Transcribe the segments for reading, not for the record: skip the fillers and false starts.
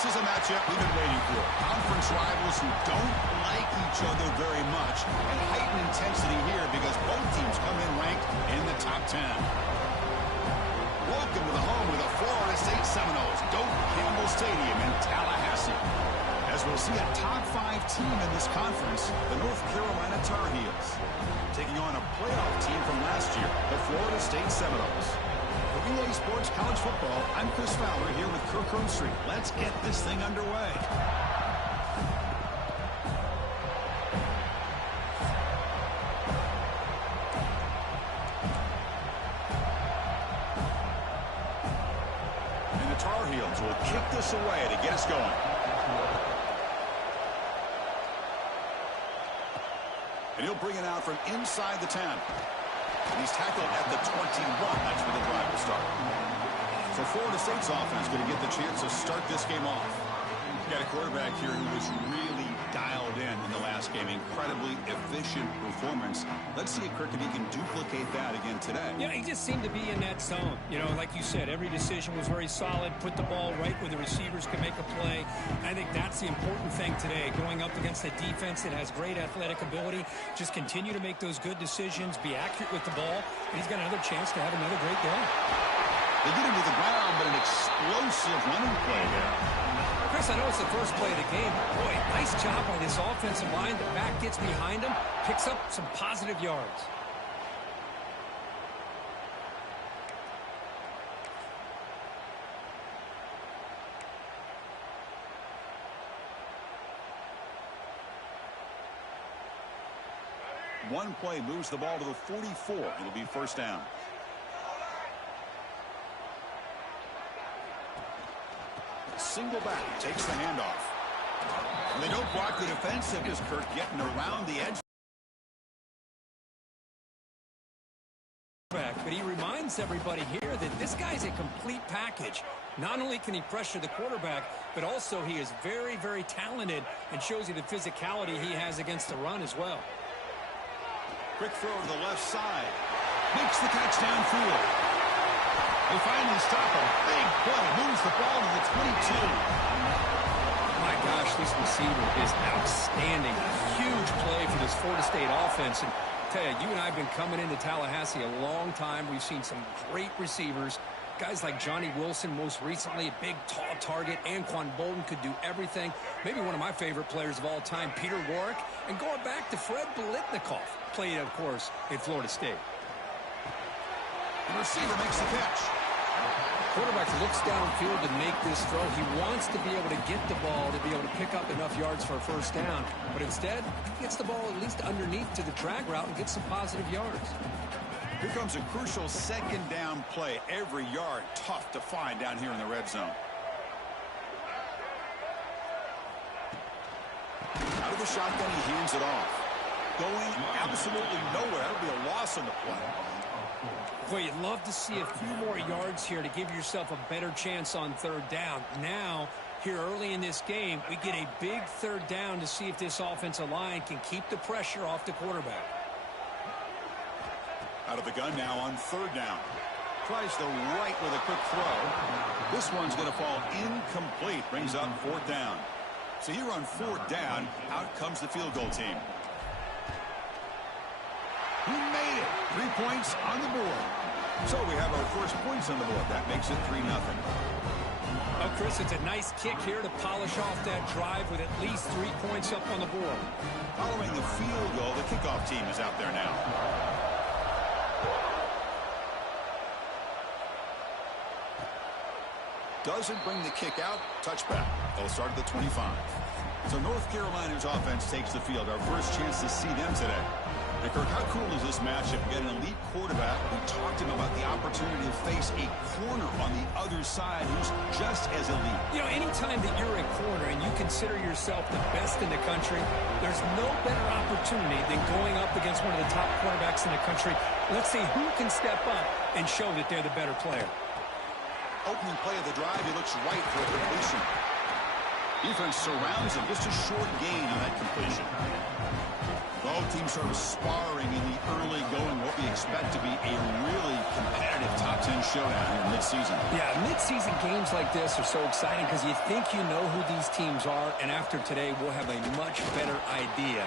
This is a matchup we've been waiting for. Conference rivals who don't like each other very much, and heightened intensity here because both teams come in ranked in the top 10. Welcome to the home of the Florida State Seminoles, Doak Campbell Stadium in Tallahassee. As we'll see a top 5 team in this conference, the North Carolina Tar Heels, taking on a playoff team from last year, the Florida State Seminoles. For Relay Sports College Football, I'm Chris Fowler here with Kirk Street. Let's get this thing underway. And the Tar Heels will kick this away to get us going. And he'll bring it out from inside the 10. And he's tackled at the 21. That's where the drive will start. So Florida State's offense going to get the chance to start this game off. Got a quarterback here who was really dialed in the last game. Incredibly efficient performance. Let's see if Kirk he can duplicate that again today. Yeah, he just seemed to be in that zone. You know, like you said, every decision was very solid. Put the ball right where the receivers can make a play. I think that's the important thing today. Going up against a defense that has great athletic ability. Just continue to make those good decisions. Be accurate with the ball. And he's got another chance to have another great day. They get him to the ground, but an explosive running play there. Chris, I know it's the first play of the game. Boy, nice job by this offensive line. The back gets behind him, picks up some positive yards. One play moves the ball to the 44. It'll be first down. Single back, takes the handoff. And they don't block the defensive as Kirk getting around the edge. But he reminds everybody here that this guy's a complete package. Not only can he pressure the quarterback, but also he is very, very talented and shows you the physicality he has against the run as well. Quick throw to the left side. Makes the catch downfield. They finally stop him. Big play. Moves the ball to the 22. My gosh, this receiver is outstanding. Huge play for this Florida State offense. And I tell you, you and I have been coming into Tallahassee a long time. We've seen some great receivers. Guys like Johnny Wilson, most recently, a big, tall target. Anquan Bolden could do everything. Maybe one of my favorite players of all time, Peter Warwick. And going back to Fred Biletnikoff, played, of course, at Florida State. The receiver makes the catch. Quarterback looks downfield to make this throw. He wants to be able to get the ball to be able to pick up enough yards for a first down. But instead, he gets the ball at least underneath to the drag route and gets some positive yards. Here comes a crucial second down play. Every yard tough to find down here in the red zone. Out of the shotgun, he hands it off. Going absolutely nowhere. That'll be a loss on the play. Boy, you'd love to see a few more yards here to give yourself a better chance on third down. Now, here early in this game, we get a big third down to see if this offensive line can keep the pressure off the quarterback. Out of the gun now on third down. Tries the right with a quick throw. This one's going to fall incomplete. Brings up fourth down. So here on fourth down, out comes the field goal team. He made it. 3 points on the board. So we have our first points on the board. That makes it 3-0. Well, Chris, it's a nice kick here to polish off that drive with at least 3 points up on the board. Following the field goal, the kickoff team is out there now. Doesn't bring the kick out. Touchback. They'll start at the 25. So North Carolina's offense takes the field. Our first chance to see them today. Hey, Kirk, how cool is this matchup? We got an elite quarterback. We talked to him about the opportunity to face a corner on the other side who's just as elite. You know, anytime that you're a corner and you consider yourself the best in the country, there's no better opportunity than going up against one of the top quarterbacks in the country. Let's see who can step up and show that they're the better player. Opening play of the drive, he looks right for a completion. Defense surrounds him. Just a short gain on that completion. Both teams sort of sparring in the early going, what we expect to be a really competitive top 10 showdown here mid-season. Yeah, mid-season games like this are so exciting because you think you know who these teams are, and after today, we'll have a much better idea.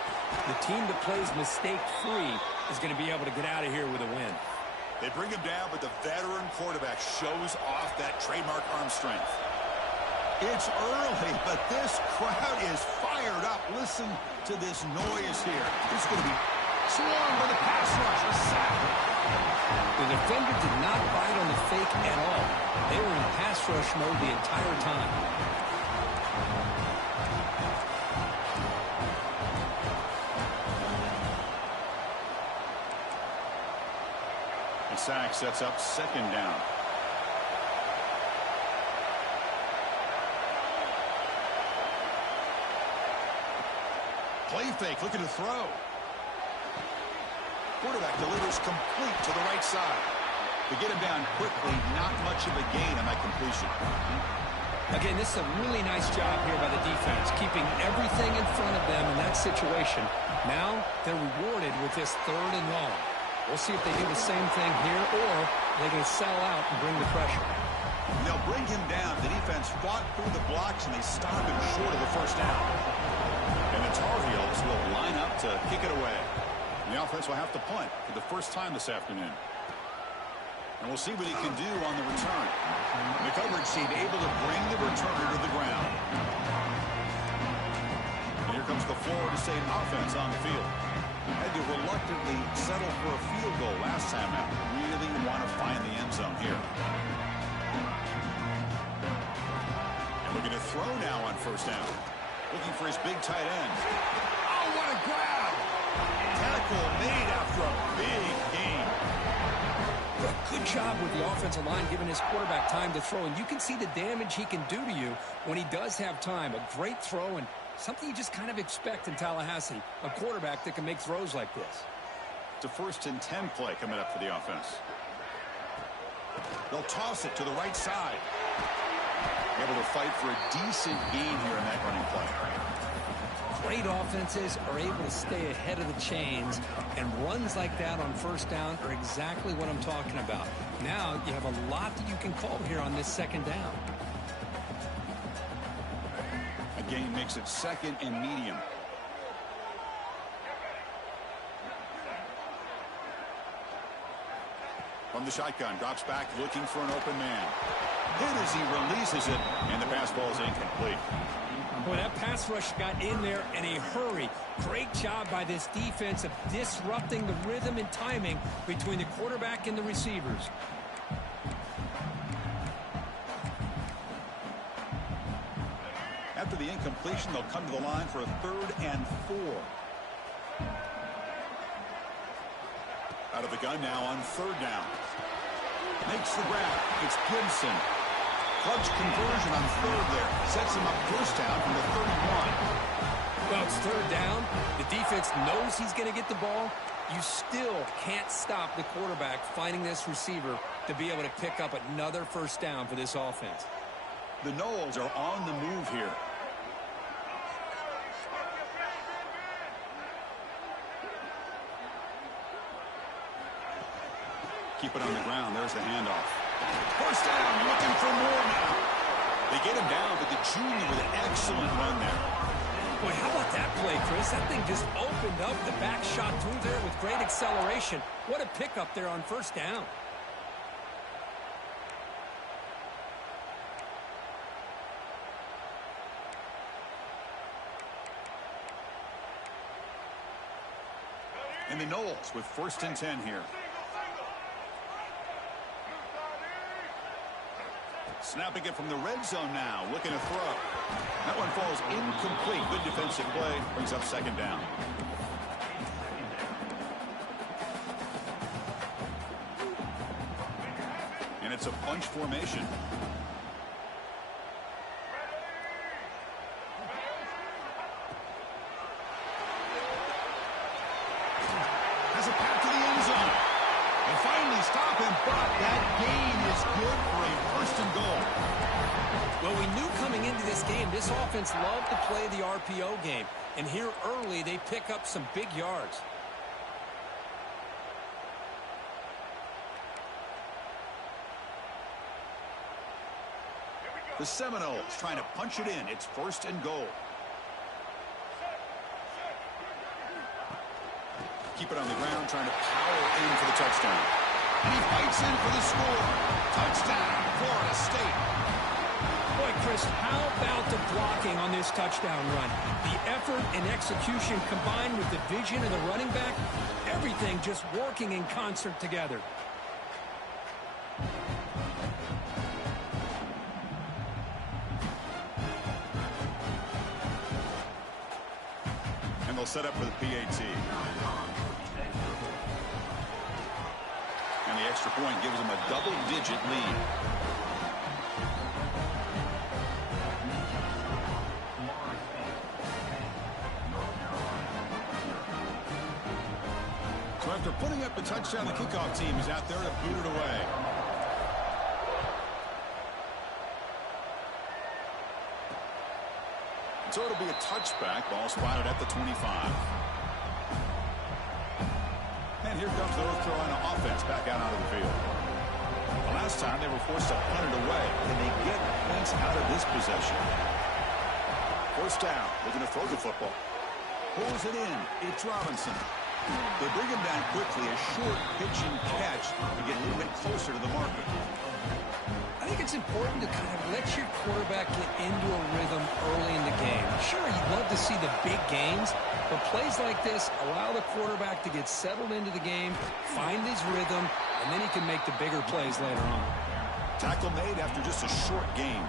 The team that plays mistake-free is going to be able to get out of here with a win. They bring him down, but the veteran quarterback shows off that trademark arm strength. It's early, but this crowd is fired up. Listen to this noise here. It's going to be swarmed by the pass rush. A sack. The defender did not bite on the fake at all. They were in pass rush mode the entire time. The sack sets up second down. Play fake, looking to throw. Quarterback delivers complete to the right side. To get him down quickly, not much of a gain on that completion. Again, this is a really nice job here by the defense, keeping everything in front of them in that situation. Now they're rewarded with this 3rd and long. We'll see if they do the same thing here, or they're going to sell out and bring the pressure. They'll bring him down. The defense fought through the blocks, and they stop him short of the first down. And the Tar Heels will line up to kick it away. The offense will have to punt for the first time this afternoon. And we'll see what he can do on the return. The coverage team able to bring the returner to the ground. And here comes the Florida State offense on the field. Had to reluctantly settle for a field goal last time out. Really want to find the end zone here. And looking to throw now on first down. Looking for his big tight end. Oh, what a grab! Tackle made after a big gain. Good job with the offensive line giving his quarterback time to throw. And you can see the damage he can do to you when he does have time. A great throw and something you just kind of expect in Tallahassee. A quarterback that can make throws like this. It's a 1st and 10 play coming up for the offense. They'll toss it to the right side. Able to fight for a decent gain here in that running play. Great offenses are able to stay ahead of the chains, and runs like that on first down are exactly what I'm talking about. Now you have a lot that you can call here on this 2nd down. A gain makes it 2nd and medium. From the shotgun, drops back looking for an open man. Hit as he releases it, and the pass ball is incomplete. Boy, that pass rush got in there in a hurry. Great job by this defense of disrupting the rhythm and timing between the quarterback and the receivers. After the incompletion, they'll come to the line for a 3rd and 4. Out of the gun now on 3rd down. Makes the grab. It's Gibson. Clutch conversion on 3rd there. Sets him up first down from the 31. Well, it's 3rd down. The defense knows he's going to get the ball. You still can't stop the quarterback finding this receiver to be able to pick up another first down for this offense. The Noles are on the move here. Keep it on the ground. There's the handoff. First down, looking for more now. They get him down, but the junior with an excellent run there. Boy, how about that play, Chris? That thing just opened up. The back shot through there with great acceleration. What a pickup there on first down. And the Noles with 1st and 10 here. Snapping it from the red zone now, looking to throw. That one falls incomplete. Good defensive play, brings up 2nd down. And it's a bunch formation. Has a path to the end zone. They finally stop him, but that gain is good for a 1st and goal. Well, we knew coming into this game, this offense loved to play the RPO game. And here early, they pick up some big yards. The Seminoles trying to punch it in. It's 1st and goal. Keep it on the ground, trying to power in for the touchdown. And he fights in for the score. Touchdown, Florida State. Boy, Chris, how about the blocking on this touchdown run? The effort and execution combined with the vision of the running back, everything just working in concert together. And they'll set up for the PAT. And the extra point gives them a double-digit lead. So after putting up the touchdown, the kickoff team is out there to boot it away. So it'll be a touchback. Ball spotted at the 25. And here comes the North Carolina offense back out onto the field. The last time they were forced to punt it away. Can they get points out of this possession? 1st down. Looking to throw the football. Pulls it in. It's Robinson. They bring him down quickly. A short pitch and catch to get a little bit closer to the marker. I think it's important to kind of let your quarterback get into a rhythm early in the game. Sure, you'd love to see the big games, but plays like this allow the quarterback to get settled into the game, find his rhythm, and then he can make the bigger plays later on. Tackle made after just a short game.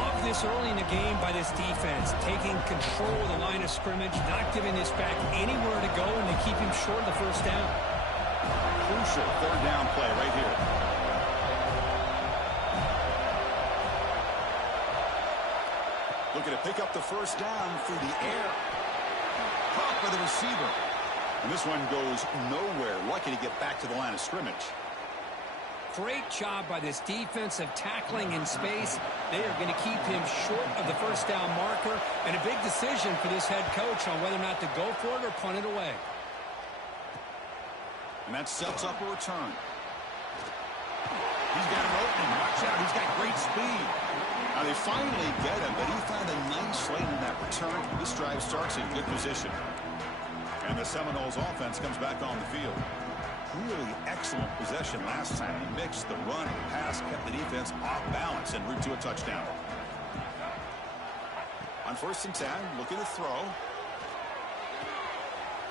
Love this early in the game by this defense, taking control of the line of scrimmage, not giving this back anywhere to go, and they keep him short of the 1st down. Crucial 3rd down play right here. Looking to pick up the 1st down through the air. Caught by the receiver. And this one goes nowhere. Lucky to get back to the line of scrimmage. Great job by this defensive tackling in space. They are going to keep him short of the 1st down marker. And a big decision for this head coach on whether or not to go for it or punt it away. And that sets up a return. He's got an opening. Watch out. He's got great speed. Now they finally get him, but he found a nice lane in that return. This drive starts in good position. And the Seminoles offense comes back on the field. Really excellent possession last time. He mixed the run and pass, kept the defense off balance en route to a touchdown. On 1st and 10, looking to throw.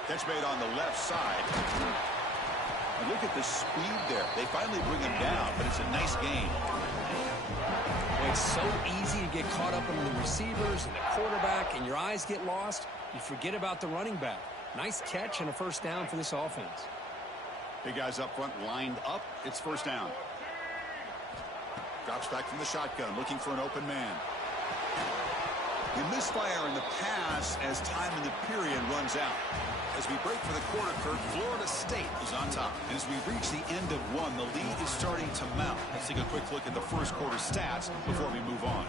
Catch made on the left side. And look at the speed there. They finally bring him down, but it's a nice gain. Well, it's so easy to get caught up in the receivers and the quarterback, and your eyes get lost. You forget about the running back. Nice catch and a 1st down for this offense. Big guys up front lined up. It's 1st down. Drops back from the shotgun, looking for an open man. The misfire in the pass as time in the period runs out. As we break for the quarter, Kirk, Florida State is on top. And as we reach the end of one, the lead is starting to mount. Let's take a quick look at the 1st quarter stats before we move on.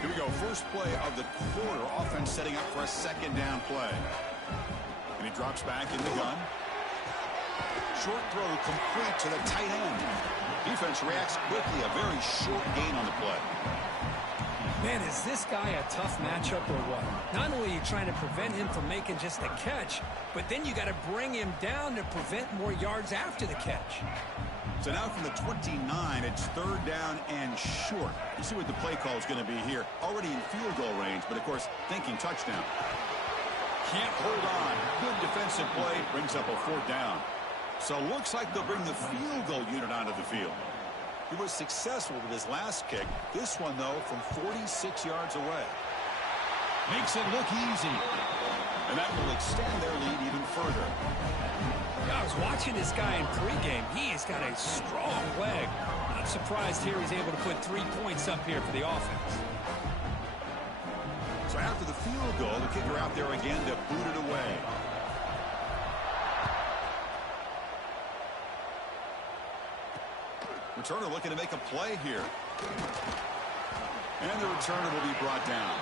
Here we go. 1st play of the quarter. Offense setting up for a 2nd down play. And he drops back in the gun. Short throw complete to the tight end. Defense reacts quickly. A very short gain on the play. Man, is this guy a tough matchup or what? Not only are you trying to prevent him from making just a catch, but then you got to bring him down to prevent more yards after the catch. So now from the 29, it's 3rd down and short. You see what the play call is going to be here. Already in field goal range, but of course, thinking touchdown. Can't hold on. Good defensive play. Brings up a 4th down. So looks like they'll bring the field goal unit onto the field. He was successful with his last kick. This one, though, from 46 yards away. Makes it look easy. And that will extend their lead even further. I was watching this guy in pregame. He has got a strong leg. Not surprised here he's able to put 3 points up here for the offense. So after the field goal, the kicker out there again to boot it away. Returner looking to make a play here. And the returner will be brought down.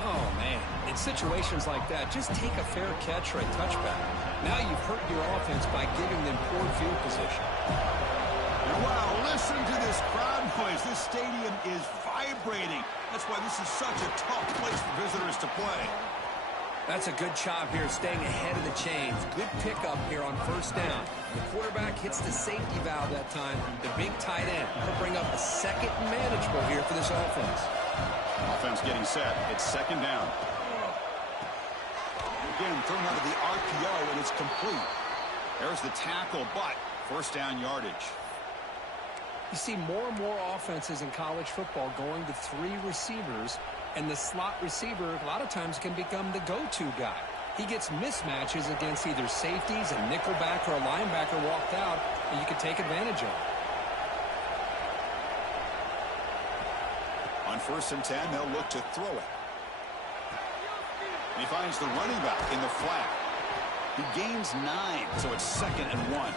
Oh, man. In situations like that, just take a fair catch or a touchback. Now you've hurt your offense by giving them poor field position. And wow, listen to this crowd noise. This stadium is vibrating. That's why this is such a tough place for visitors to play. That's a good job here, staying ahead of the chains. Good pickup here on first down. The quarterback hits the safety valve that time. The big tight end will bring up a second and manageable here for this offense. Offense getting set. It's second down. Again, thrown out of the RPO, and it's complete. There's the tackle, but first down yardage. You see more and more offenses in college football going to 3 receivers, and the slot receiver a lot of times can become the go-to guy. He gets mismatches against either safeties, a nickelback, or a linebacker walked out, and you can take advantage of it. On first and 10, they'll look to throw it. And he finds the running back in the flat. He gains 9, so it's second and 1.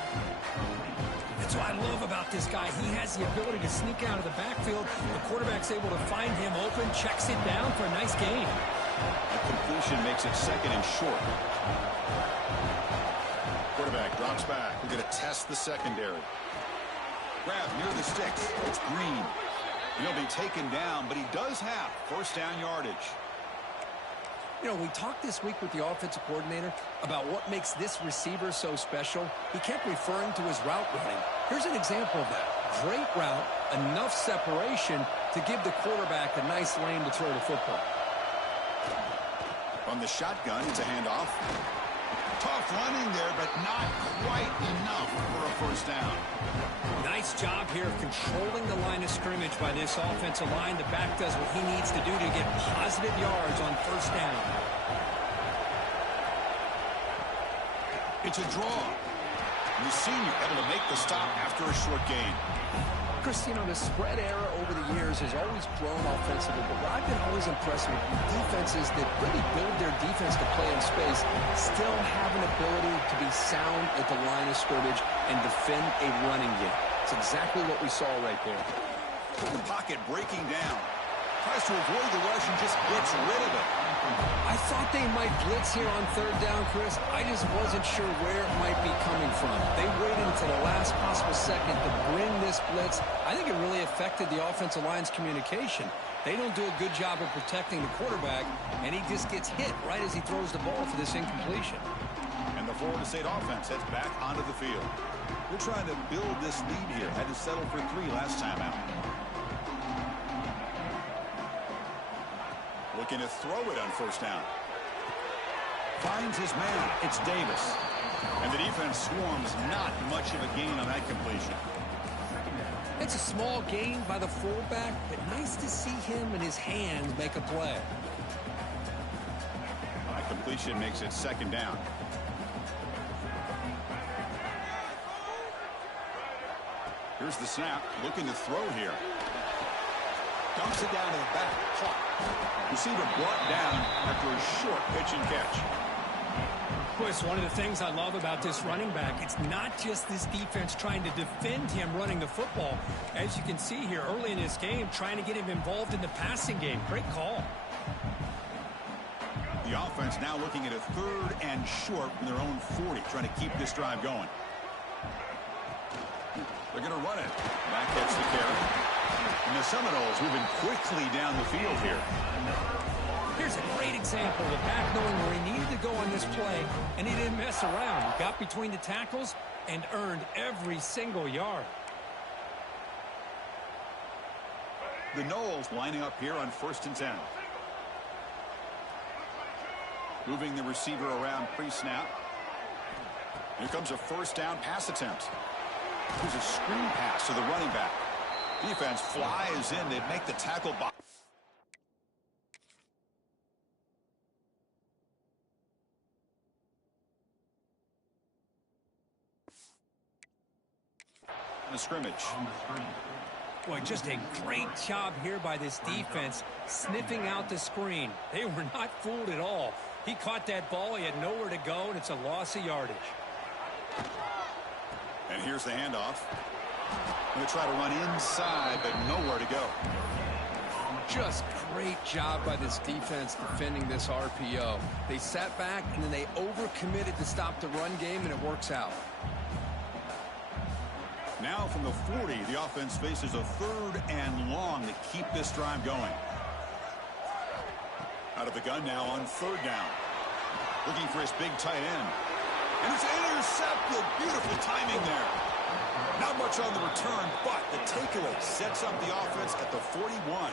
That's what I love about this guy. He has the ability to sneak out of the backfield. The quarterback's able to find him open, checks it down for a nice gain. A completion makes it second and short. Quarterback drops back. We're going to test the secondary. Grab near the sticks. It's Green. He'll be taken down, but he does have first down yardage. You know, we talked this week with the offensive coordinator about what makes this receiver so special. He kept referring to his route running. Here's an example of that. Great route, enough separation to give the quarterback a nice lane to throw the football. From the shotgun, it's a handoff. Tough running there, but not quite enough for a first down. Nice job here of controlling the line of scrimmage by this offensive line. The back does what he needs to do to get positive yards on first down. It's a draw. And the senior able to make the stop after a short gain. Chris, you know, the spread era over the years has always grown offensively, but what I've been always impressed with defenses that really build their defense to play in space still have an ability to be sound at the line of scrimmage and defend a running game. It's exactly what we saw right there. The pocket breaking down. Tries to avoid the rush and just gets rid of it. I thought they might blitz here on third down, Chris. I just wasn't sure where it might be coming from. They waited until the last possible second to bring this blitz. I think it really affected the offensive line's communication. They don't do a good job of protecting the quarterback, and he just gets hit right as he throws the ball for this incompletion. And the Florida State offense heads back onto the field. They're trying to build this lead here. Had to settle for 3 last time out. Looking to throw it on first down. Finds his man. It's Davis. And the defense swarms. Not much of a gain on that completion. It's a small gain by the fullback, but nice to see him and his hands make a play. That completion makes it second down. Here's the snap. Looking to throw here. Dumps it down to the back. Caught. Receiver brought down after a short pitch and catch. Chris, one of the things I love about this running back, it's not just this defense trying to defend him running the football. As you can see here early in this game, trying to get him involved in the passing game. Great call. The offense now looking at a third and short from their own 40, trying to keep this drive going. They're going to run it. That gets the carry. And the Seminoles moving quickly down the field here. Here's a great example of the back knowing where he needed to go on this play, and he didn't mess around. He got between the tackles and earned every single yard. The Noles lining up here on first and 10. Moving the receiver around pre-snap. Here comes a first down pass attempt. Here's a screen pass to the running back. Defense flies in. They make the tackle box. The scrimmage. Boy, just a great job here by this defense, sniffing out the screen. They were not fooled at all. He caught that ball. He had nowhere to go, and it's a loss of yardage. And here's the handoff. Going to try to run inside, but nowhere to go. Just great job by this defense defending this RPO. They sat back, and then they overcommitted to stop the run game, and it works out. Now from the 40, the offense faces a 3rd and long to keep this drive going. Out of the gun now on 3rd down. Looking for his big tight end. And it's intercepted. Beautiful timing there. Not much on the return, but the takeaway sets up the offense at the 41.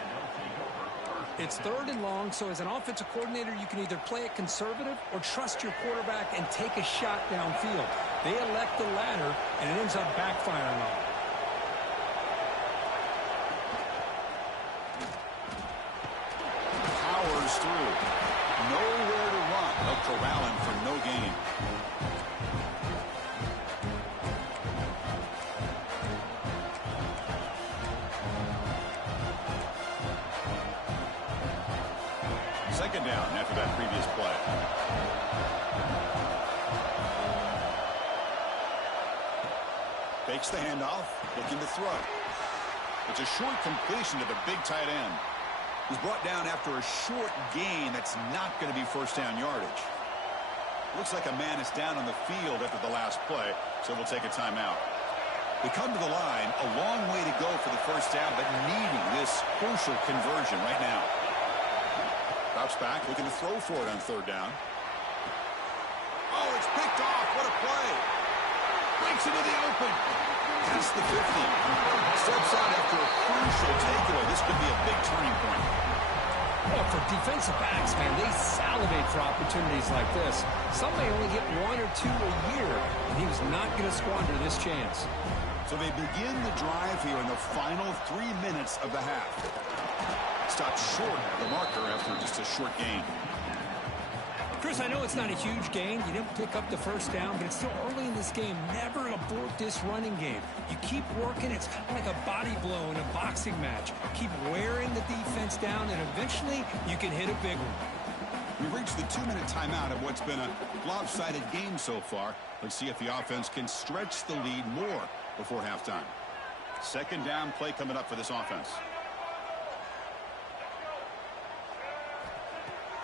It's 3rd and long, so as an offensive coordinator, you can either play it conservative or trust your quarterback and take a shot downfield. They elect the latter, and it ends up backfiring on them. Powers through. Nowhere to run. They'll corral him for no gain. Second down after that previous play. Fakes the handoff, looking to throw. It's a short completion to the big tight end. He's brought down after a short gain that's not going to be first down yardage. Looks like a man is down on the field after the last play, so we'll take a timeout. They come to the line, a long way to go for the first down, but needing this crucial conversion right now. Drops back, looking to throw for it on 3rd down. Oh, it's picked off. What a play. Breaks into the open. Past the 50. Steps out after a crucial takeaway. This could be a big turning point. Well, for defensive backs, man, they salivate for opportunities like this. Some may only get 1 or 2 a year, and he was not going to squander this chance. So they begin the drive here in the final 3 minutes of the half. Stopped short of the marker after just a short gain. Chris, I know it's not a huge gain. You didn't pick up the first down, but it's still early in this game. Never abort this running game. You keep working. It's kind of like a body blow in a boxing match. Keep wearing the defense down, and eventually you can hit a big one. We've reached the 2-minute timeout of what's been a lopsided game so far. Let's see if the offense can stretch the lead more before halftime. Second down play coming up for this offense.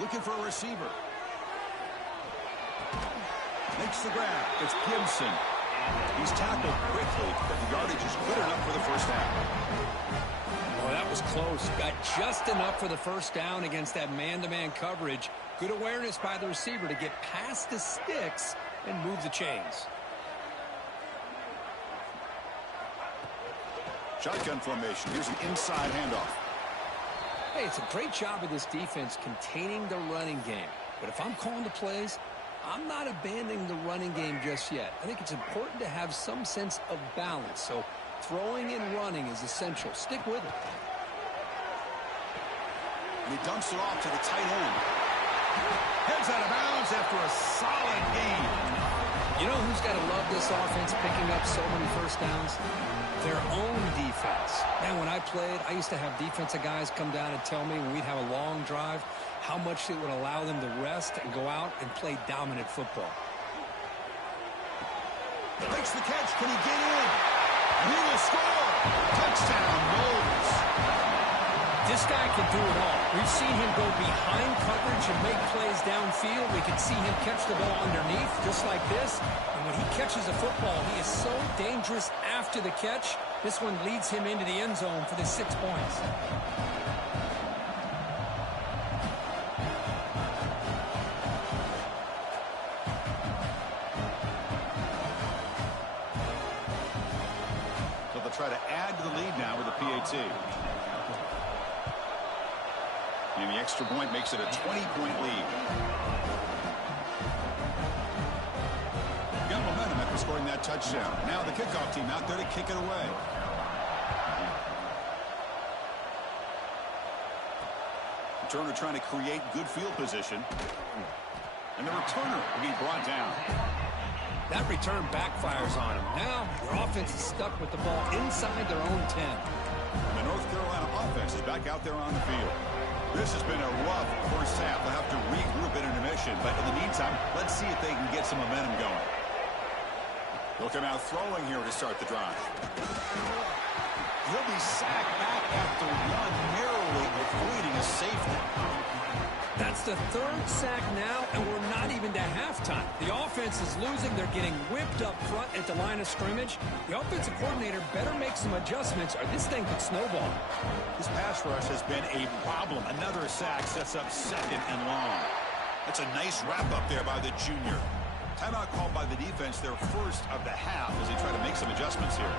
Looking for a receiver. Makes the grab. It's Gibson. He's tackled quickly, but the yardage is good enough for the first down. Oh, that was close. Got just enough for the first down against that man-to-man coverage. Good awareness by the receiver to get past the sticks and move the chains. Shotgun formation. Here's an inside handoff. Hey, it's a great job of this defense containing the running game. But if I'm calling the plays, I'm not abandoning the running game just yet. I think it's important to have some sense of balance. So throwing and running is essential. Stick with it. And he dumps it off to the tight end. Heads out of bounds after a solid gain. You know who's got to love this offense picking up so many first downs? Their own defense. Man, when I played, I used to have defensive guys come down and tell me when we'd have a long drive how much it would allow them to rest and go out and play dominant football. Makes the catch. Can he get in? And he will score. Touchdown, Knowles. This guy can do it all. We've seen him go behind coverage and make plays downfield. We can see him catch the ball underneath just like this. And when he catches a football, he is so dangerous after the catch. This one leads him into the end zone for the 6 points. So they'll try to add to the lead now with a PAT. And the extra point makes it a 20-point lead. Got momentum after scoring that touchdown. Now the kickoff team out there to kick it away. Returner trying to create good field position. And the returner will be brought down. That return backfires on him. Now their offense is stuck with the ball inside their own 10. And the North Carolina offense is back out there on the field. This has been a rough first half. They'll have to regroup at intermission. But in the meantime, let's see if they can get some momentum going. They'll come out throwing here to start the drive. He'll be sacked back at the one, narrowly avoiding a safety. That's the third sack now, and we're not even to halftime. The offense is losing. They're getting whipped up front at the line of scrimmage. The offensive coordinator better make some adjustments, or this thing could snowball. This pass rush has been a problem. Another sack sets up 2nd and long. That's a nice wrap-up there by the junior. Timeout called by the defense, their first of the half, as they try to make some adjustments here.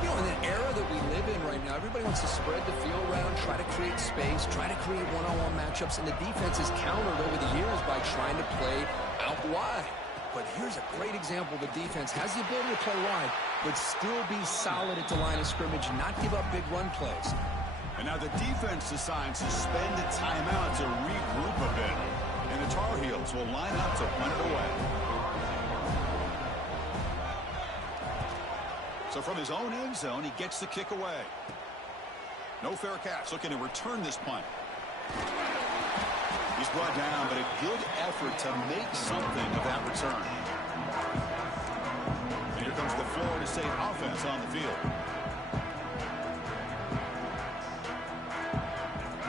You know, in the era that we live in right now, everybody wants to spread the field around, try to create space, try to create one-on-one matchups, and the defense is countered over the years by trying to play out wide. But here's a great example. The defense has the ability to play wide, but still be solid at the line of scrimmage and not give up big run plays. And now the defense decides to spend a timeout to regroup a bit. And the Tar Heels will line up to punt it away. So from his own end zone, he gets the kick away. No fair catch, looking to return this punt. He's brought down, but a good effort to make something of that return. And here comes the Florida State offense on the field.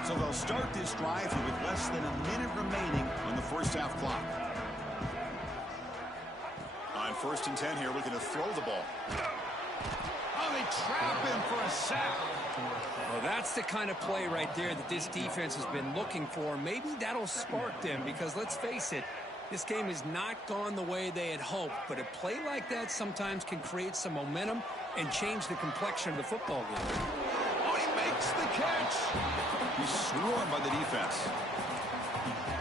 So they'll start this drive here with less than a minute remaining on the first half clock. On 1st and 10 here, looking to throw the ball. Oh, they trap him for a sack. Well, that's the kind of play right there that this defense has been looking for. Maybe that'll spark them because, let's face it, this game has not gone the way they had hoped. But a play like that sometimes can create some momentum and change the complexion of the football game. Oh, he makes the catch. He's swarmed by the defense.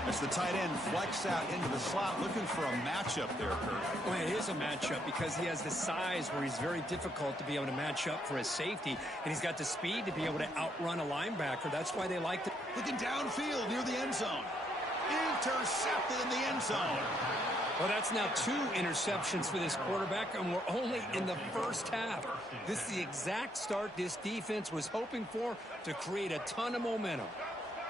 As the tight end flex out into the slot, looking for a matchup there, Kurt. Well, it is a matchup because he has the size where he's very difficult to be able to match up for his safety, and he's got the speed to be able to outrun a linebacker. That's why they like to... Looking downfield near the end zone. Intercepted in the end zone. Well, that's now 2 interceptions for this quarterback, and we're only in the first half. This is the exact start this defense was hoping for to create a ton of momentum.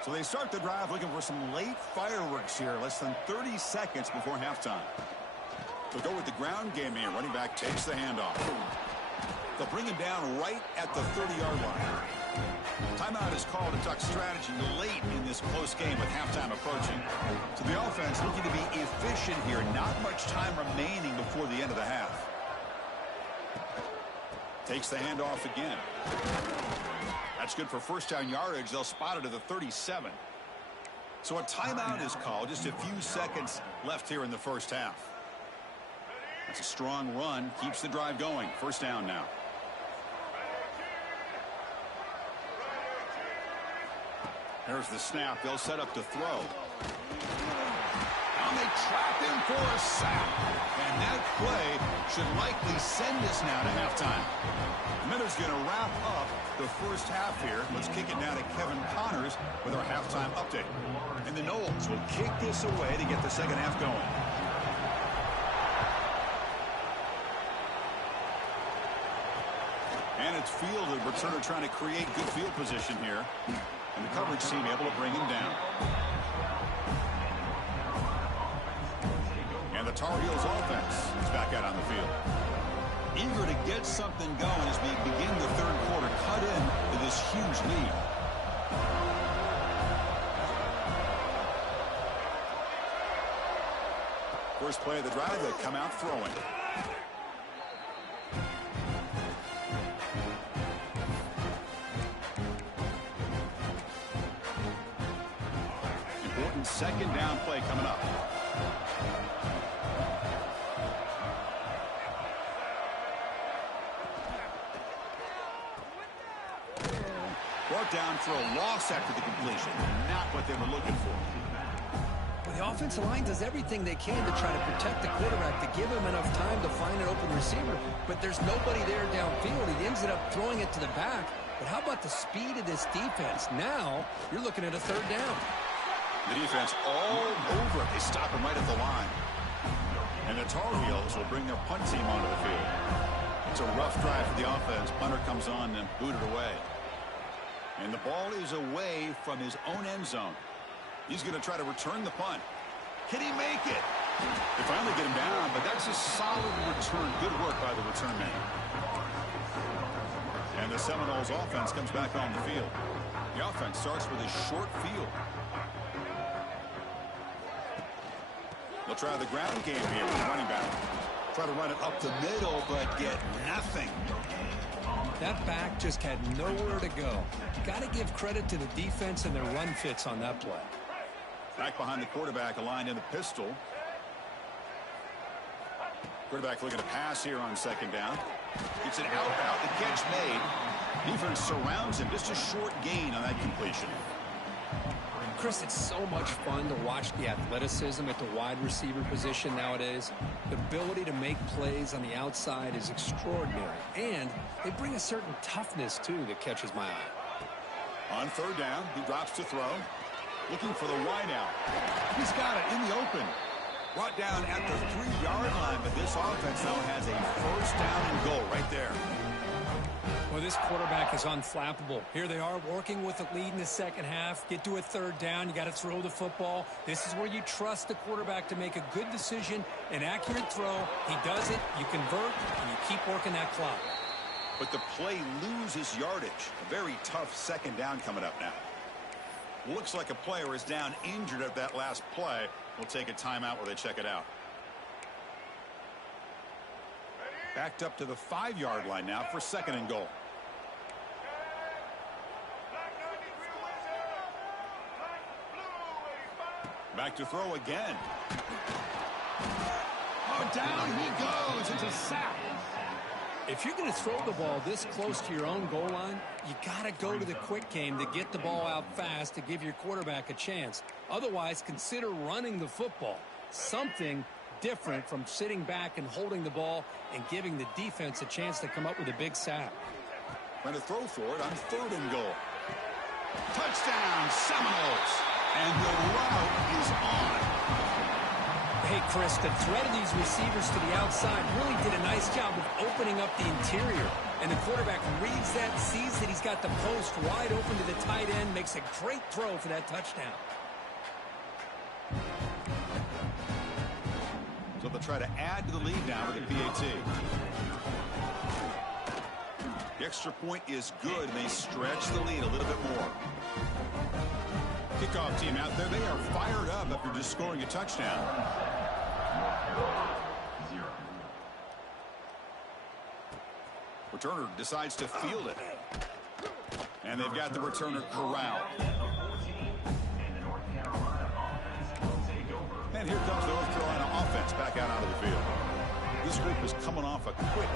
So they start the drive looking for some late fireworks here, less than 30 seconds before halftime. They'll go with the ground game here. Running back takes the handoff. They'll bring him down right at the 30-yard line. Timeout is called to talk strategy late in this close game with halftime approaching. So the offense looking to be efficient here. Not much time remaining before the end of the half. Takes the handoff again. That's good for first down yardage. They'll spot it at the 37. So a timeout is called. Just a few seconds left here in the first half. That's a strong run. Keeps the drive going. First down now. There's the snap. They'll set up to throw. And they trap him for a sack. And that play should likely send us now to halftime. Miller's going to wrap up the first half here. Let's kick it now to Kevin Connors with our halftime update. And the Noles will kick this away to get the second half going. And it's fielded. Returner trying to create good field position here. And the coverage team able to bring him down. And the Tar Heels offense is back out on the field. Eager to get something going as we begin the third quarter. Cut in to this huge lead. First play of the drive, they come out throwing. Important second down play coming up. Brought down for a loss after the completion. Not what they were looking for. Well, the offensive line does everything they can to try to protect the quarterback, to give him enough time to find an open receiver. But there's nobody there downfield. He ends up throwing it to the back. But how about the speed of this defense? Now you're looking at a third down. The defense all over it. They stop him right at the line. And the Tar Heels will bring their punt team onto the field. It's a rough drive for the offense. Punter comes on and booted away. And the ball is away from his own end zone. He's going to try to return the punt. Can he make it? They finally get him down, but that's a solid return. Good work by the return man. And And the Seminoles offense comes back on the field. The offense starts with a short field. They'll try the ground game here with the running back. Try to run it up the middle, but get nothing. That back just had nowhere to go. Got to give credit to the defense and their run fits on that play. Back behind the quarterback, aligned in the pistol. Quarterback looking to pass here on second down. It's an out route. The catch made. Defense surrounds him. Just a short gain on that completion. Chris, it's so much fun to watch the athleticism at the wide receiver position nowadays. The ability to make plays on the outside is extraordinary. And they bring a certain toughness, too, that catches my eye. On third down, he drops to throw. Looking for the wide out. He's got it in the open. Brought down at the 3-yard line, but this offense now has a first down and goal right there. Well, this quarterback is unflappable. Here they are working with a lead in the second half. Get to a third down. You got to throw the football. This is where you trust the quarterback to make a good decision, an accurate throw. He does it, you convert, and you keep working that clock. But the play loses yardage. A very tough second down coming up now. Looks like a player is down injured at that last play. We'll take a timeout where they check it out. Backed up to the 5-yard line now for second and goal. Back to throw again. Oh, down he goes. It's a sack. If you're going to throw the ball this close to your own goal line, you got to go to the quick game to get the ball out fast to give your quarterback a chance. Otherwise, consider running the football. Something different from sitting back and holding the ball and giving the defense a chance to come up with a big sack. Trying to throw for it on third and goal. Touchdown, Seminoles. And the route is on. Hey, Chris, the threat of these receivers to the outside really did a nice job of opening up the interior. And the quarterback reads that, sees that he's got the post wide open to the tight end, makes a great throw for that touchdown. So they'll try to add to the lead now with a PAT. The extra point is good, and they stretch the lead a little bit more. Kickoff team out there. They are fired up after just scoring a touchdown. Returner decides to field it. And they've got the returner corralled. And here comes the North Carolina offense back out onto the field. This group is coming off a quick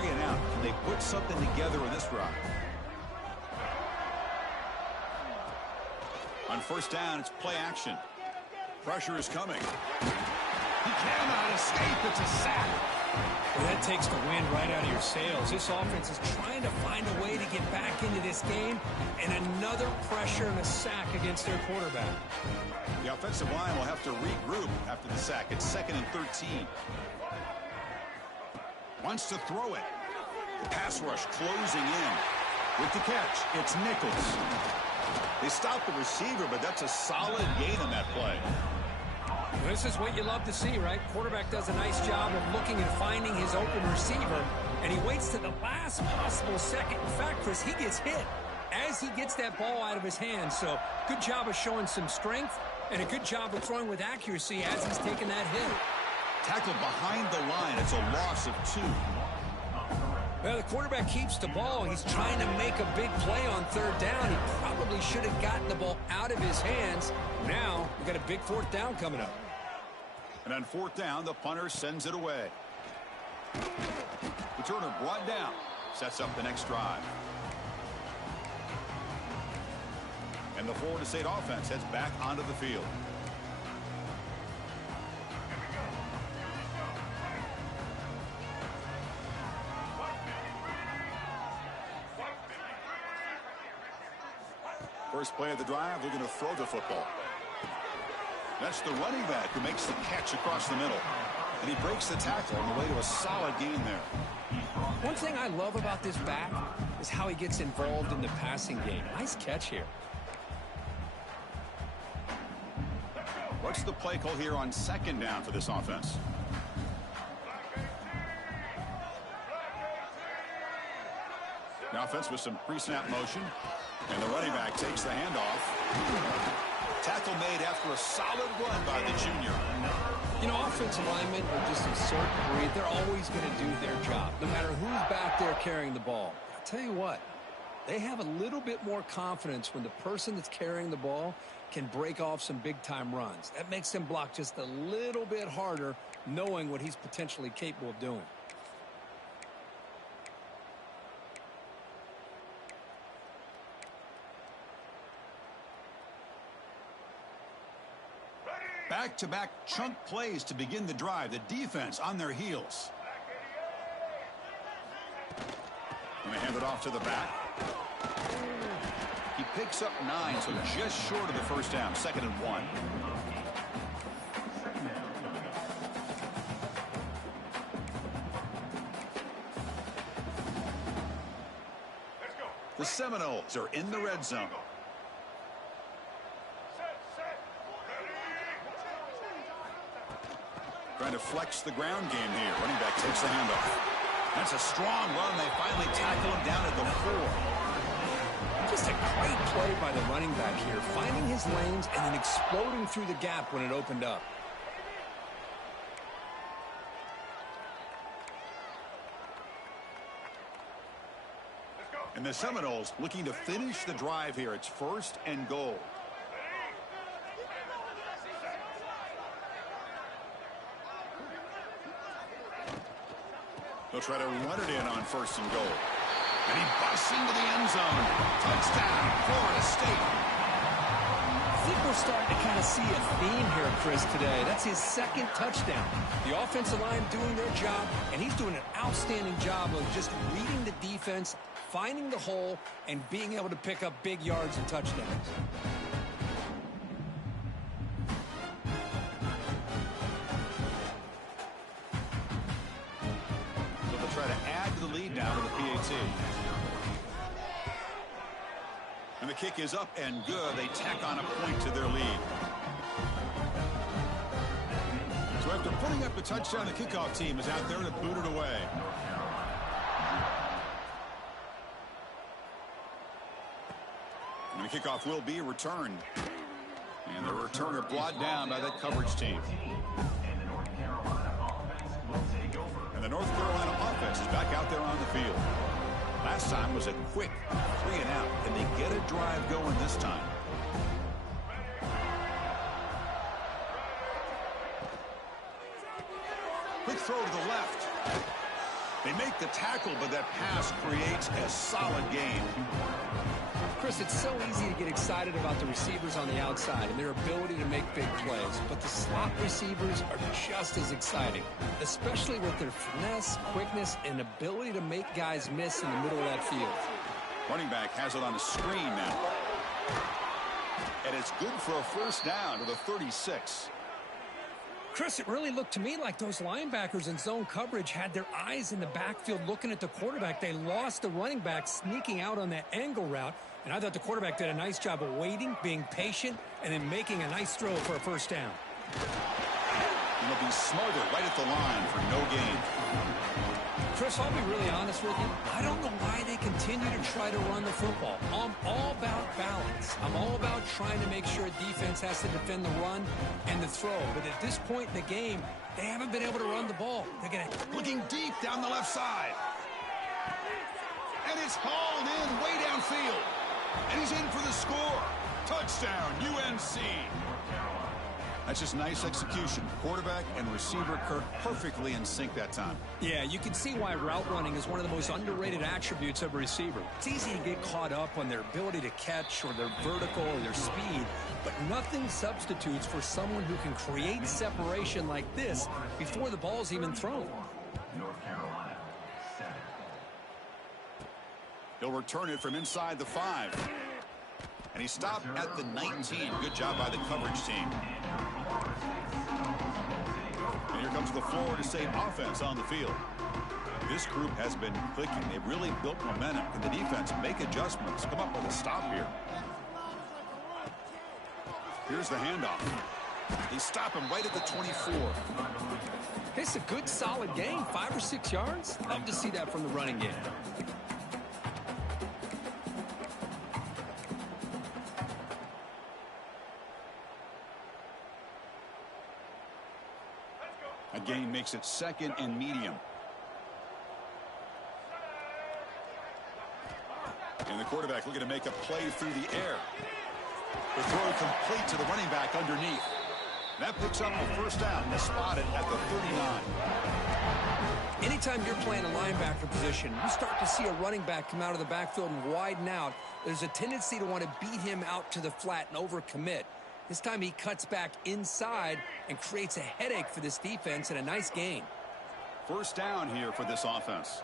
3-and-out. Can they put something together in this drive? On first down, it's play action. Pressure is coming. He cannot escape. It's a sack. Well, that takes the wind right out of your sails. This offense is trying to find a way to get back into this game, and another pressure and a sack against their quarterback. The offensive line will have to regroup after the sack. It's 2nd and 13. Wants to throw it. The pass rush closing in. With the catch, it's Nichols. They stopped the receiver, but that's a solid gain on that play. This is what you love to see, right? Quarterback does a nice job of looking and finding his open receiver, and he waits to the last possible second. In fact, Chris, he gets hit as he gets that ball out of his hands. So good job of showing some strength and a good job of throwing with accuracy as he's taking that hit. Tackled behind the line. It's a loss of 2. Well, the quarterback keeps the ball. He's trying to make a big play on third down. He probably should have gotten the ball out of his hands. Now, we've got a big fourth down coming up. And on fourth down, the punter sends it away. Returner brought down. Sets up the next drive. And the Florida State offense heads back onto the field. First play of the drive, looking to throw the football. That's the running back who makes the catch across the middle. And he breaks the tackle on the way to a solid gain there. One thing I love about this back is how he gets involved in the passing game. Nice catch here. What's the play call here on second down for this offense? The offense with some pre-snap motion. And the running back takes the handoff. Tackle made after a solid run by the junior. You know, offensive linemen are just a certain breed. They're always going to do their job, no matter who's back there carrying the ball. I'll tell you what, they have a little bit more confidence when the person that's carrying the ball can break off some big-time runs. That makes them block just a little bit harder, knowing what he's potentially capable of doing. Back-to-back chunk plays to begin the drive. The defense on their heels. Going to hand it off to the back. He picks up 9, so just short of the first down. 2nd and 1. The Seminoles are in the red zone. Trying to flex the ground game here. Running back takes the handoff. That's a strong run. They finally tackle him down at the 4. Just a great play by the running back here, finding his lanes and then exploding through the gap when it opened up. And the Seminoles looking to finish the drive here. It's 1st and goal. They'll try to run it in on 1st and goal. And he busts into the end zone. Touchdown, Florida State. I think we're starting to kind of see a theme here, Chris, today. That's his 2nd touchdown. The offensive line doing their job, and he's doing an outstanding job of just reading the defense, finding the hole, and being able to pick up big yards and touchdowns. Try to add to the lead now to the PAT. And the kick is up and good. They tack on a point to their lead. So after putting up a touchdown, the kickoff team is out there to boot it away. And the kickoff will be returned. And the returner brought down by that coverage team. And the North Carolina offense is back out there on the field. Last time was a quick 3 and out. Can they get a drive going this time? Quick throw to the left. They make the tackle, but that pass creates a solid gain. Chris, it's so easy to get excited about the receivers on the outside and their ability to make big plays, but the slot receivers are just as exciting, especially with their finesse, quickness, and ability to make guys miss in the middle of that field. Running back has it on the screen now. And it's good for a 1st down to the 36. Chris, it really looked to me like those linebackers in zone coverage had their eyes in the backfield looking at the quarterback. They lost the running back sneaking out on that angle route. And I thought the quarterback did a nice job of waiting, being patient, and then making a nice throw for a 1st down. He'll be smothered right at the line for no gain. Chris, I'll be really honest with you. I don't know why they continue to try to run the football. I'm all about balance. I'm all about trying to make sure defense has to defend the run and the throw. But at this point in the game, they haven't been able to run the ball. They're going to... Looking deep down the left side. And it's hauled in way downfield. And he's in for the score. Touchdown, UNC. That's just nice execution. Quarterback and receiver Kirk perfectly in sync that time. Yeah, you can see why route running is one of the most underrated attributes of a receiver. It's easy to get caught up on their ability to catch or their vertical or their speed, but nothing substitutes for someone who can create separation like this before the ball's even thrown. North Carolina, 7. He'll return it from inside the 5. And he stopped at the 19. Good job by the coverage team. And here comes the Florida State offense on the field. This group has been clicking. They've really built momentum. Can the defense make adjustments? Come up with a stop here. Here's the handoff. They stop him right at the 24. It's a good, solid game. 5 or 6 yards. Love to see that from the running game. makes it 2nd and medium. And the quarterback looking to make a play through the air. The throw complete to the running back underneath. That picks up a first down. Spotted at the 39. Anytime you're playing a linebacker position, you start to see a running back come out of the backfield and widen out. There's a tendency to want to beat him out to the flat and overcommit. This time he cuts back inside and creates a headache for this defense and a nice gain. First down here for this offense.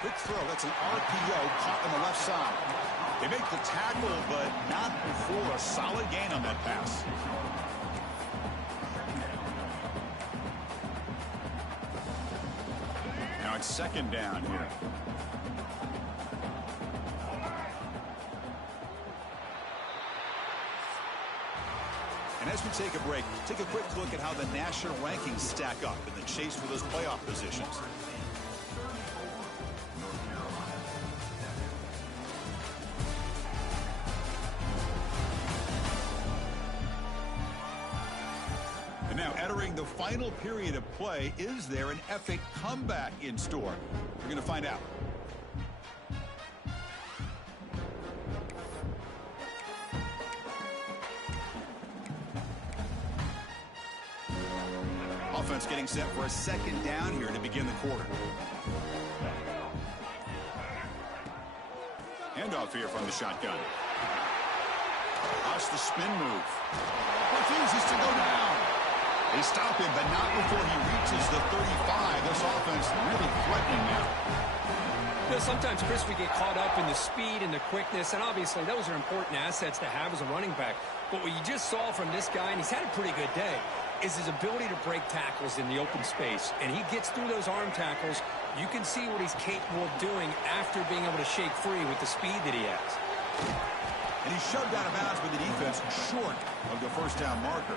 Quick throw. That's an RPO caught on the left side. They make the tackle, but not before a solid gain on that pass. Now it's 2nd down here. And as we take a break, take a quick look at how the national rankings stack up in the chase for those playoff positions. And now entering the final period of play, is there an epic comeback in store? We're going to find out. Offense getting set for a 2nd down here to begin the quarter. Handoff here from the shotgun. Watch the spin move. Refuses to go down. They stop him, but not before he reaches the 35. This offense really threatening now. You know, sometimes, Chris, we get caught up in the speed and the quickness, and obviously those are important assets to have as a running back. But what you just saw from this guy, and he's had a pretty good day, is his ability to break tackles in the open space. And he gets through those arm tackles. You can see what he's capable of doing after being able to shake free with the speed that he has. And he's shoved out of bounds with the defense short of the first down marker.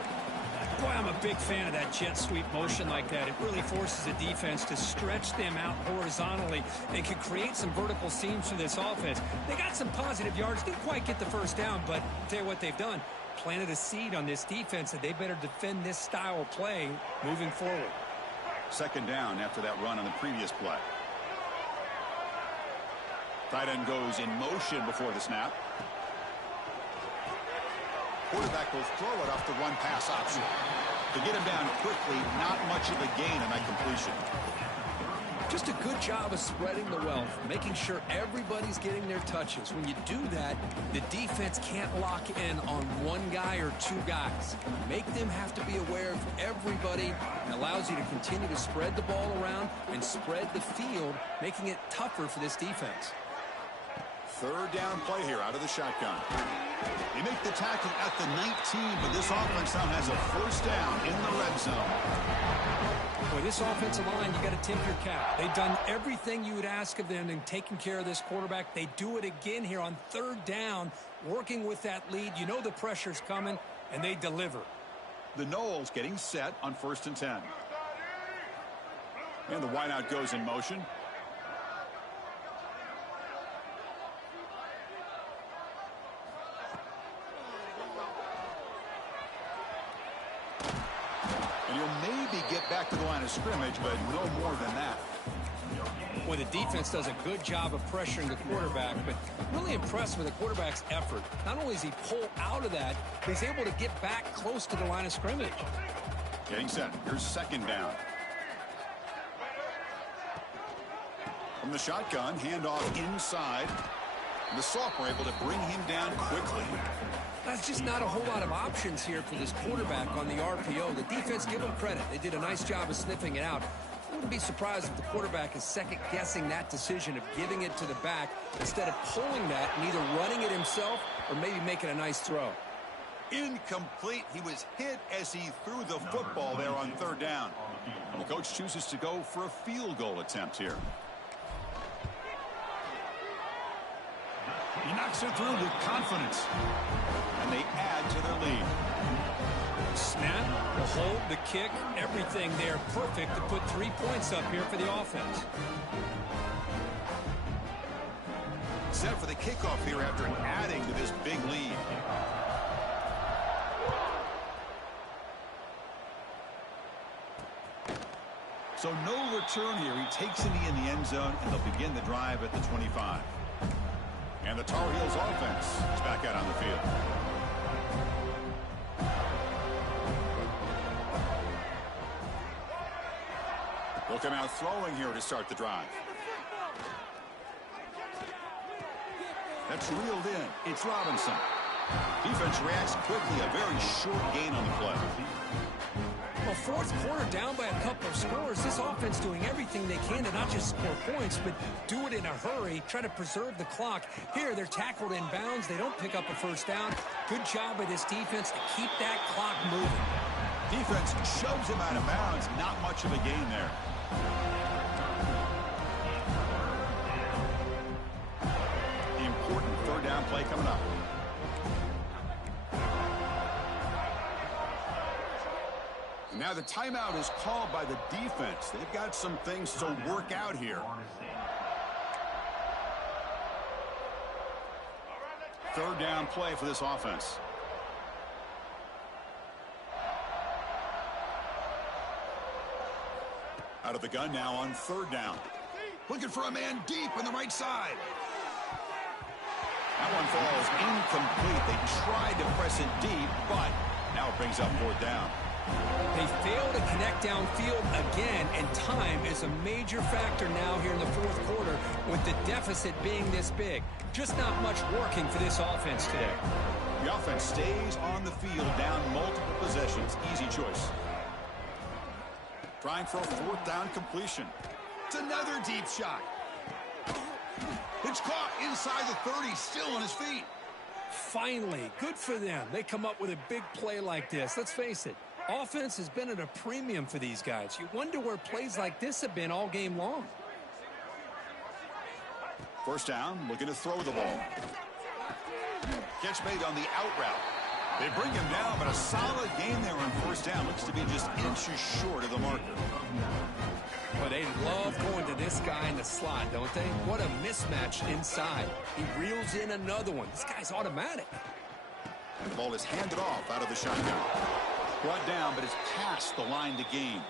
Boy, I'm a big fan of that jet sweep motion like that. It really forces the defense to stretch them out horizontally and can create some vertical seams for this offense. They got some positive yards. Didn't quite get the first down, but I'll tell you what they've done. Planted a seed on this defense that they better defend this style of play moving forward. 2nd down after that run on the previous play. Tight end goes in motion before the snap. Quarterback will throw it off the run pass option. To get him down quickly, not much of a gain on that completion. Just a good job of spreading the wealth, making sure everybody's getting their touches. When you do that, the defense can't lock in on one guy or two guys. Make them have to be aware of everybody, and allows you to continue to spread the ball around and spread the field, making it tougher for this defense. 3rd down play here out of the shotgun. They make the tackle at the 19, but this offense now has a first down in the red zone. Boy, this offensive line, you got to tip your cap. They've done everything you would ask of them in taking care of this quarterback. They do it again here on 3rd down, working with that lead. You know the pressure's coming, and they deliver. The Noles getting set on 1st and 10. And the wideout goes in motion. And he'll maybe get back to the line of scrimmage, but no more than that. Well, the defense does a good job of pressuring the quarterback, but really impressed with the quarterback's effort. Not only does he pull out of that, but he's able to get back close to the line of scrimmage. Getting set. Here's 2nd down. From the shotgun, handoff inside. And the sophomore able to bring him down quickly. That's just not a whole lot of options here for this quarterback on the RPO. The defense, give them credit. They did a nice job of sniffing it out. I wouldn't be surprised if the quarterback is second-guessing that decision of giving it to the back instead of pulling that and either running it himself or maybe making a nice throw. Incomplete. He was hit as he threw the football there on 3rd down. And the coach chooses to go for a field goal attempt here. He knocks it through with confidence. And they add to their lead. Snap, the hold, the kick, everything there perfect to put 3 points up here for the offense. Set for the kickoff here after adding to this big lead. So no return here. He takes a knee in the end zone, and they'll begin the drive at the 25. And the Tar Heels offense is back out on the field. They'll come out throwing here to start the drive. That's reeled in. It's Robinson. Defense reacts quickly. A very short gain on the play. Well, fourth quarter down by a couple of scores. This offense doing everything they can to not just score points, but do it in a hurry, try to preserve the clock. Here, they're tackled in bounds. They don't pick up a first down. Good job by this defense to keep that clock moving. Defense shoves him out of bounds. Not much of a gain there. The important third down play coming up. Now the timeout is called by the defense. They've got some things to work out here. Third down play for this offense. Out of the gun now on third down. Looking for a man deep on the right side. That one falls incomplete. They tried to press it deep, but now it brings up fourth down. They fail to connect downfield again, and time is a major factor now here in the fourth quarter with the deficit being this big. Just not much working for this offense today. The offense stays on the field down multiple possessions. Easy choice. Trying for a fourth down completion. It's another deep shot. It's caught inside the 30, still on his feet. Finally, good for them. They come up with a big play like this. Let's face it, offense has been at a premium for these guys. You wonder where plays like this have been all game long. First down, looking to throw the ball. Catch made on the out route. They bring him down, but a solid gain there on first down. Looks to be just inches short of the marker. But they love going to this guy in the slot, don't they? What a mismatch inside. He reels in another one. This guy's automatic. And the ball is handed off out of the shotgun. Brought down, but it's past the line to gain.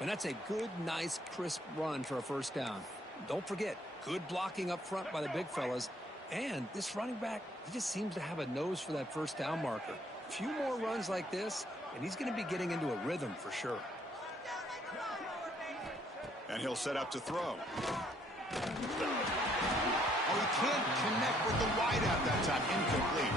And that's a good, nice, crisp run for a first down. Don't forget, good blocking up front by the big fellas. And this running back, he just seems to have a nose for that first down marker. A few more runs like this, and he's going to be getting into a rhythm for sure. And he'll set up to throw. Oh, he can't connect with the wideout that time. Incomplete.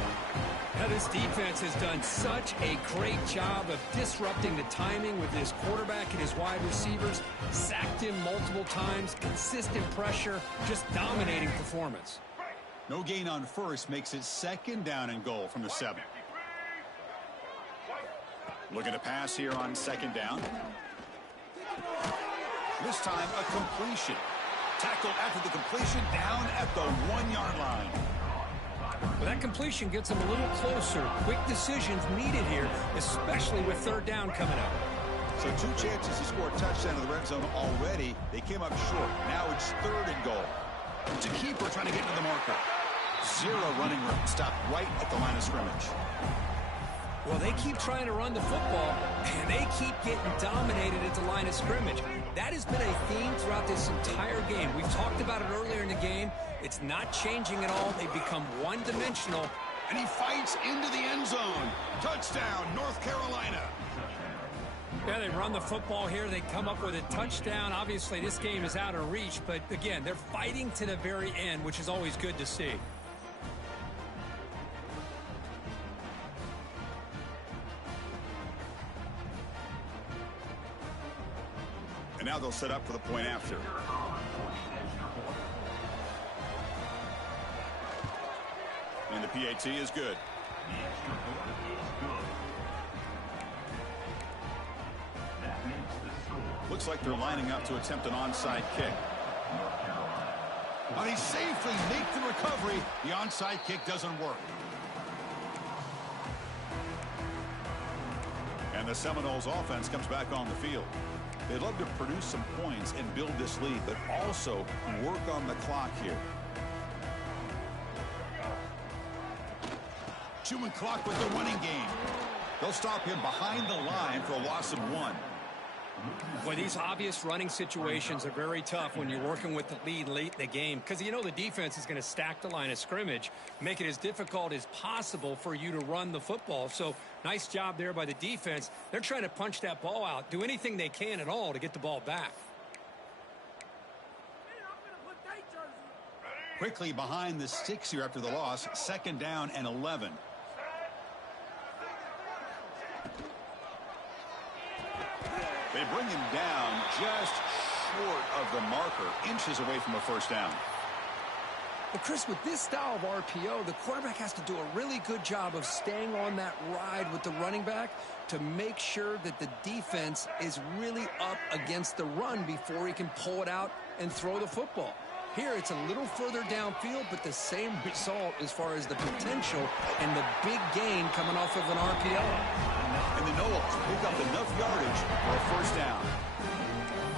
Now, this defense has done such a great job of disrupting the timing with his quarterback and his wide receivers. Sacked him multiple times. Consistent pressure. Just dominating performance. No gain on first makes it second down and goal from the 7. Looking to pass here on second down. This time a completion. Tackled after the completion down at the 1-yard line. Well, that completion gets him a little closer. Quick decisions needed here, especially with third down coming up. So 2 chances to score a touchdown in the red zone already. They came up short. Now it's third and goal. It's a keeper trying to get to the marker. 0 running room. Stopped right at the line of scrimmage. Well, they keep trying to run the football, and they keep getting dominated at the line of scrimmage. That has been a theme throughout this entire game. We've talked about it earlier in the game. It's not changing at all. They've become one-dimensional. And he fights into the end zone. Touchdown, North Carolina. Yeah, they run the football here. They come up with a touchdown. Obviously, this game is out of reach, but again, they're fighting to the very end, which is always good to see. And now they'll set up for the point after. And the PAT is good. Looks like they're lining up to attempt an onside kick. And he safely makes the recovery. The onside kick doesn't work. And the Seminoles offense comes back on the field. They'd love to produce some points and build this lead, but also work on the clock here. Chewing clock with the running game. They'll stop him behind the line for a loss of 1. Boy, these obvious running situations are very tough when you're working with the lead late in the game because you know the defense is going to stack the line of scrimmage, make it as difficult as possible for you to run the football. So nice job there by the defense. They're trying to punch that ball out, do anything they can at all to get the ball back. Quickly behind the sticks here after the loss, 2nd down and 11. They bring him down just short of the marker, inches away from a 1st down. Well, Chris, with this style of RPO, the quarterback has to do a really good job of staying on that ride with the running back to make sure that the defense is really up against the run before he can pull it out and throw the football. Here, it's a little further downfield, but the same result as far as the potential and the big gain coming off of an RPO. And the Noles pick up enough yardage for a 1st down.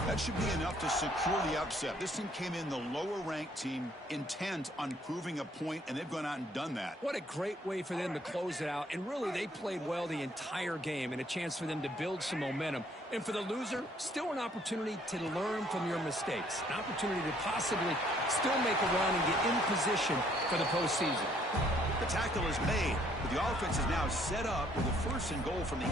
That should be enough to secure the upset. This team came in the lower-ranked team intent on proving a point, and they've gone out and done that. What a great way for them to close it out. And really, they played well the entire game and a chance for them to build some momentum. And for the loser, still an opportunity to learn from your mistakes. An opportunity to possibly still make a run and get in position for the postseason. The tackle is made, but the offense is now set up with a 1st and goal from the 8.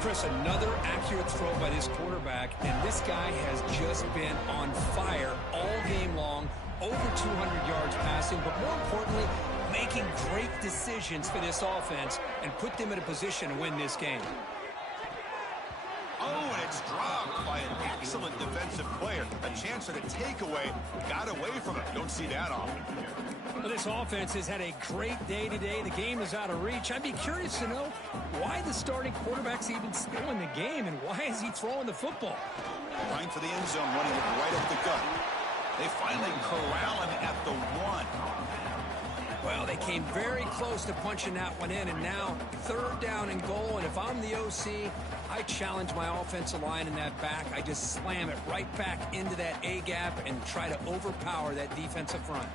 Chris, another accurate throw by this quarterback, and this guy has just been on fire all game long, over 200 yards passing, but more importantly, making great decisions for this offense and put them in a position to win this game. Oh, and it's dropped by an excellent defensive player. A chance at a takeaway, got away from it. Don't see that often. Well, this offense has had a great day today. The game is out of reach. I'd be curious to know why the starting quarterback's even still in the game and why is he throwing the football? Trying for the end zone, running it right up the gut. They finally corral him at the 1. Well, they came very close to punching that one in, and now 3rd down and goal. And if I'm the OC, I challenge my offensive line in that back. I just slam it right back into that A-gap and try to overpower that defensive front.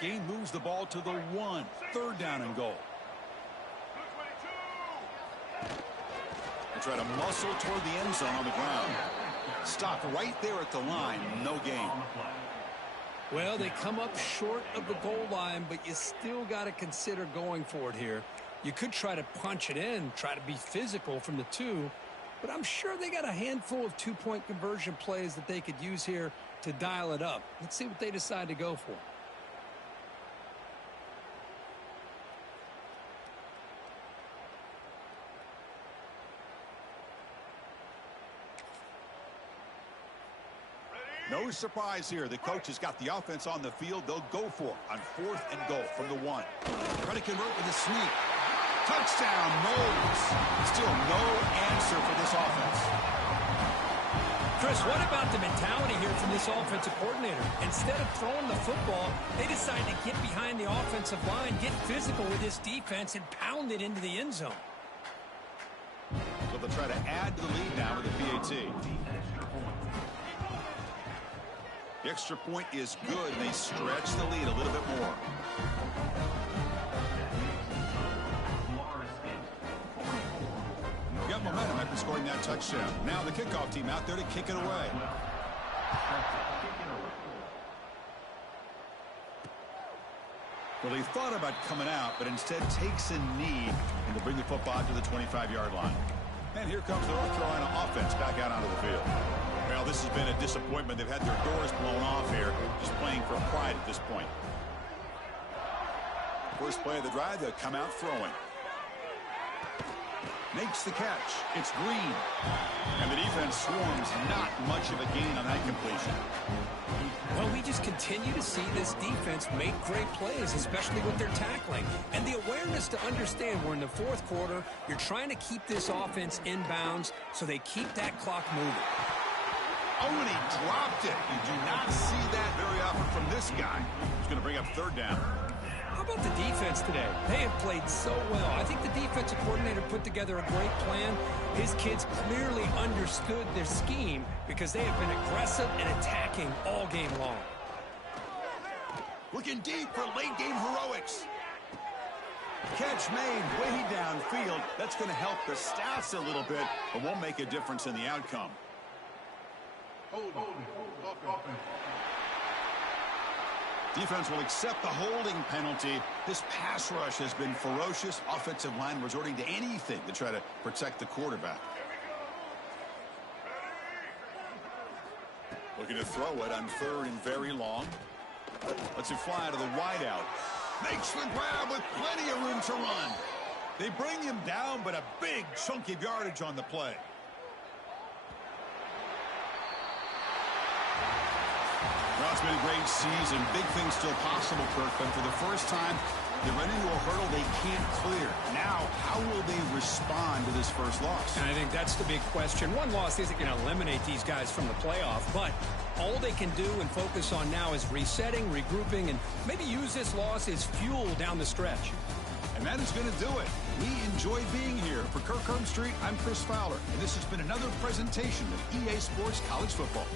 Gain moves the ball to the 1. 3rd down and goal. They try to muscle toward the end zone on the ground. Stop right there at the line. No gain. Well, they come up short of the goal line, but you still got to consider going for it here. You could try to punch it in, try to be physical from the 2, but I'm sure they got a handful of 2-point conversion plays that they could use here to dial it up. Let's see what they decide to go for. No surprise here. The coach has got the offense on the field. They'll go for it on 4th and goal from the 1. Try to convert with a sneak. Touchdown, Noles. Still no answer for this offense. Chris, what about the mentality here from this offensive coordinator? Instead of throwing the football, they decide to get behind the offensive line, get physical with this defense, and pound it into the end zone. So they'll try to add to the lead now with the PAT. The extra point is good. They stretch the lead a little bit more. Got momentum after scoring that touchdown. Now the kickoff team out there to kick it away. Well, he thought about coming out, but instead takes a knee and to bring the football to the 25-yard line. And here comes the North Carolina offense back out onto the field. Well, this has been a disappointment. They've had their doors blown off here, just playing for pride at this point. First play of the drive, they'll come out throwing. Makes the catch. It's Green. And the defense swarms, not much of a gain on that completion. Well, we just continue to see this defense make great plays, especially with their tackling. And the awareness to understand we're in the 4th quarter, you're trying to keep this offense in bounds so they keep that clock moving. Oh, and he dropped it. You do not see that very often from this guy. He's going to bring up 3rd down. How about the defense today? They have played so well. I think the defensive coordinator put together a great plan. His kids clearly understood their scheme because they have been aggressive and attacking all game long. Looking deep for late game heroics. Catch made way downfield. That's going to help the stats a little bit, but won't make a difference in the outcome. Defense will accept the holding penalty. This pass rush has been ferocious. Offensive line resorting to anything to try to protect the quarterback. Looking to throw it on 3rd and very long. Lets it fly to the wideout. Makes the grab with plenty of room to run. They bring him down, but a big chunk of yardage on the play. Well, it's been a great season. Big things still possible, Kirk, but for the first time, they run into a hurdle they can't clear. Now, how will they respond to this first loss? And I think that's the big question. One loss isn't going to eliminate these guys from the playoff, but all they can do and focus on now is resetting, regrouping, and maybe use this loss as fuel down the stretch. And that is going to do it. We enjoyed being here. For Kirk Street, I'm Chris Fowler, and this has been another presentation of EA Sports College Football.